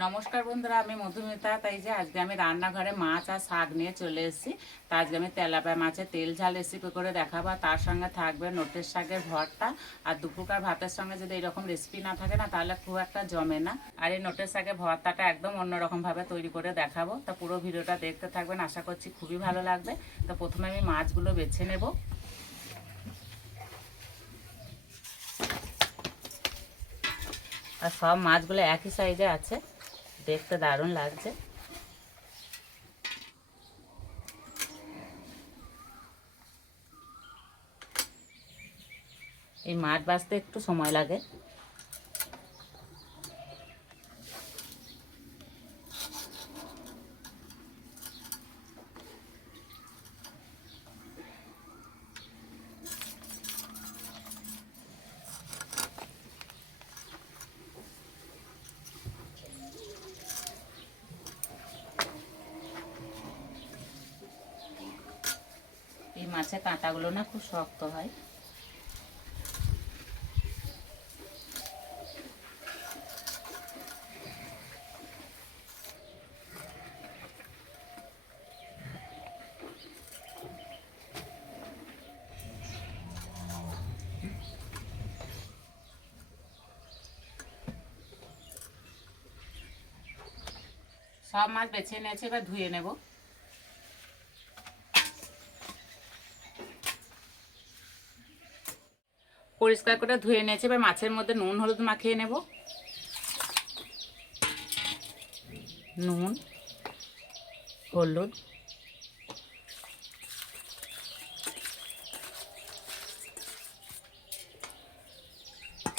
নমস্কার বন্ধুরা, আমি মধুমিতা। তাই যে আজকে আমি রান্নাঘরে মাছ আর শাক নিয়ে চলে এসেছি। তা আজকে আমি তেলাপিয়া মাছের তেল ঝাল রেসিপি করে দেখাবো। তার সঙ্গে থাকবে নোটের শাকের ভর্তা। আর দুপুরকার ভাতের সঙ্গে যদি এরকম রেসিপি না থাকে না, তাহলে খুব একটা জমে না। আর এই নোটের শাকের ভর্তাটা একদম অন্যরকমভাবে তৈরি করে দেখাবো। তা পুরো ভিডিওটা দেখতে থাকবেন, আশা করছি খুবই ভালো লাগবে। তো প্রথমে আমি মাছগুলো বেছে নেব। আর সব মাছগুলো একই সাইজে আছে, দেখতে দারুণ লাগছে। এই মাছ ভাজতে একটু সময় লাগে। এই মাছের কাঁটাগুলো না খুব শক্ত হয়। সব মাছ বেছে নিয়েছি, এবার ধুয়ে নেব। পরিষ্কার করে ধুয়ে নিয়েছি, এবার মাছের মধ্যে নুন হলুদ মাখিয়ে নেব। নুন, হলুদ,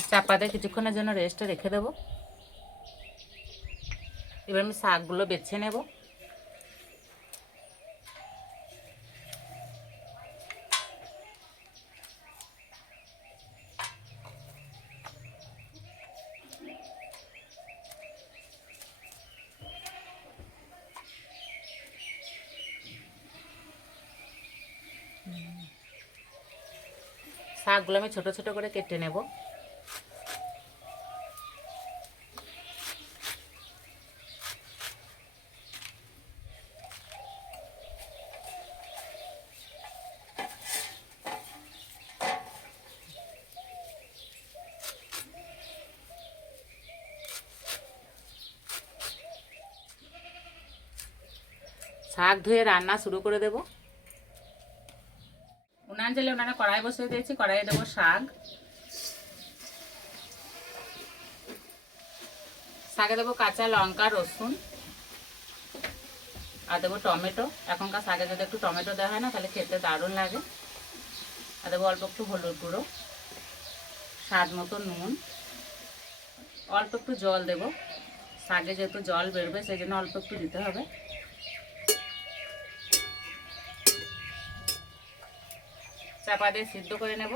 চাপা দিয়ে কিছুক্ষণের জন্য রেস্টে রেখে দেবো। এবার আমি শাকগুলো বেছে নেব। শাকগুলো আমি ছোট ছোট করে কেটে নেব। শাক ধুয়ে রান্না শুরু করে দেব। উনান জেলে উনানে কড়াই বসিয়ে দিয়েছি, কড়াইয়ে দেবো শাক। শাকে দেবো কাঁচা লঙ্কা, রসুন, আর দেবো টমেটো। এখনকার শাকে যদি একটু টমেটো দেওয়া হয় না, তাহলে খেতে দারুণ লাগে। আর দেবো অল্প একটু হলুদ গুঁড়ো, স্বাদ মতো নুন, অল্প একটু জল দেব। শাকে যেহেতু জল বেরোবে, সেই জন্য অল্প একটু দিতে হবে। চাপা দিয়ে সিদ্ধ করে নেব।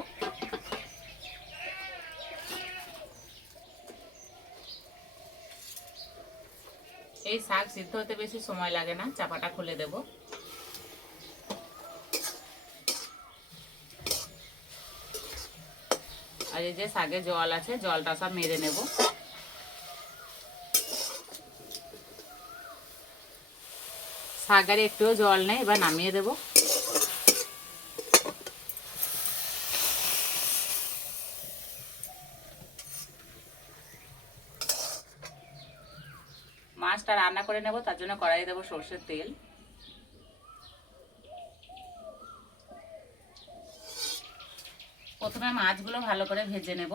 এই শাক সিদ্ধ হতে বেশি সময় লাগে না। চাপাটা খুলে দেব। আর এই যে শাকে জল আছে, জলটা সব মেরে নেব। শাকের একটুও জল নেই, এবার নামিয়ে দেব। মাছটা রান্না করে নেব, তার জন্য কড়াইয়ে দেবো সর্ষের তেল। প্রথমে মাছগুলো ভালো করে ভেজে নেব।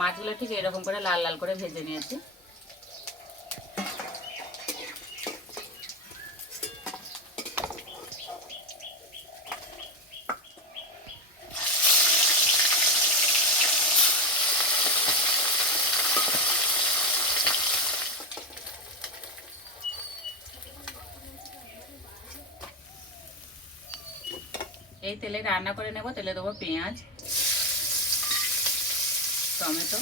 মাছগুলো ঠিক এরকম করে লাল লাল করে ভেজে নিয়েছি। এই তেলে রান্না করে নেব। তেলে দেবো পেঁয়াজ, টমেটো,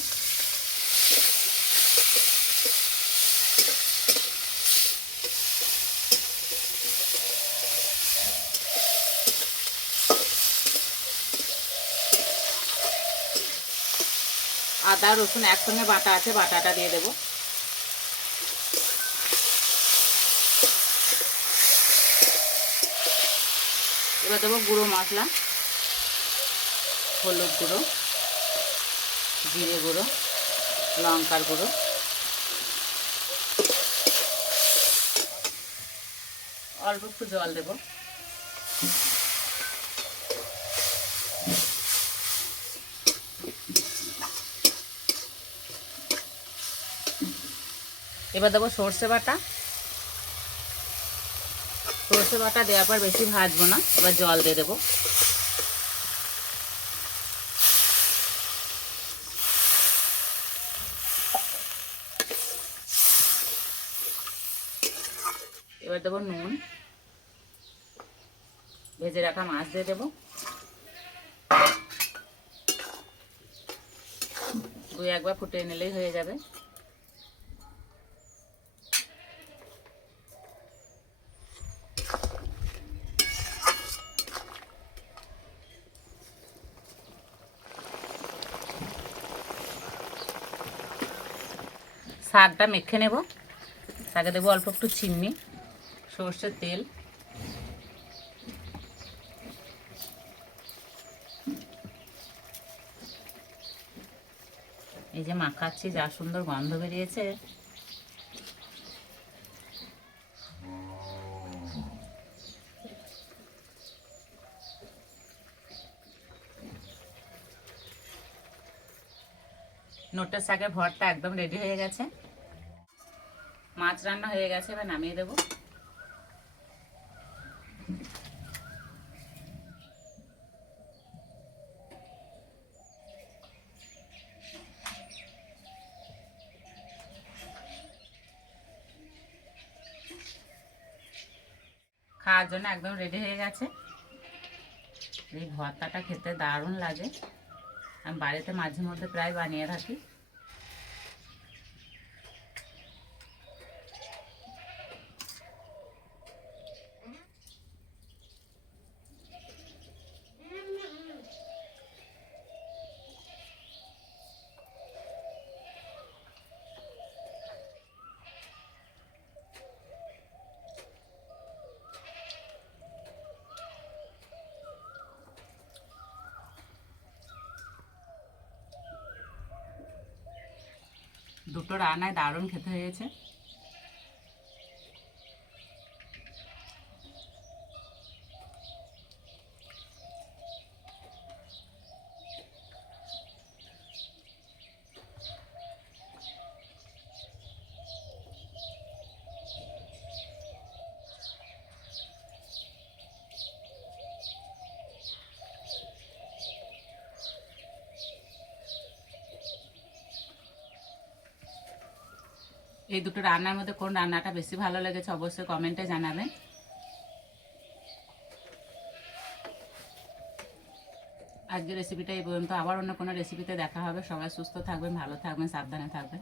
আদা রসুন একসঙ্গে বাটা আছে, বাটাটা দিয়ে দেবো। এবার দেবো গুঁড়ো মশলা, হলুদ গুঁড়ো, জিরে গুঁড়ো, লঙ্কার গুঁড়ো, অল্প একটু জল দেবো। এবার দেবো সর্ষে বাটা। সর্ষে বাটা দেওয়ার পর বেশি ভাজবো না, এবার জল দিয়ে দেবো। এবার দেবো নুন, ভেজে রাখা মাছ দিয়ে দেবো। দুই একবার ফুটিয়ে নিলেই হয়ে যাবে। শাকটা মেখে নেব। শাকে দেবো অল্প একটু চিনি, সর্ষের তেল, এই যে মাখাচ্ছি যা সুন্দর গন্ধ বেরিয়েছে। নোটের শাকের ভর্তা একদম রেডি হয়ে গেছে। মাছ রান্না হয়ে গেছে, এবার নামিয়ে দেবো। খাওয়ার জন্য একদম রেডি হয়ে গেছে। এই ভর্তাটা খেতে দারুণ লাগে। আমি বাড়িতে মাঝে মধ্যে প্রায় বানিয়ে থাকি। দুটো রান্নায় দারুণ খেতে হয়েছে। এই দুটো রান্নার মধ্যে কোন রান্নাটা বেশি ভালো লেগেছে অবশ্যই কমেন্টে জানাবেন। আজকের রেসিপিটা এই পর্যন্ত। আবার অন্য কোনো রেসিপিতে দেখা হবে। সবাই সুস্থ থাকবেন, ভালো থাকবেন, সাবধানে থাকবেন।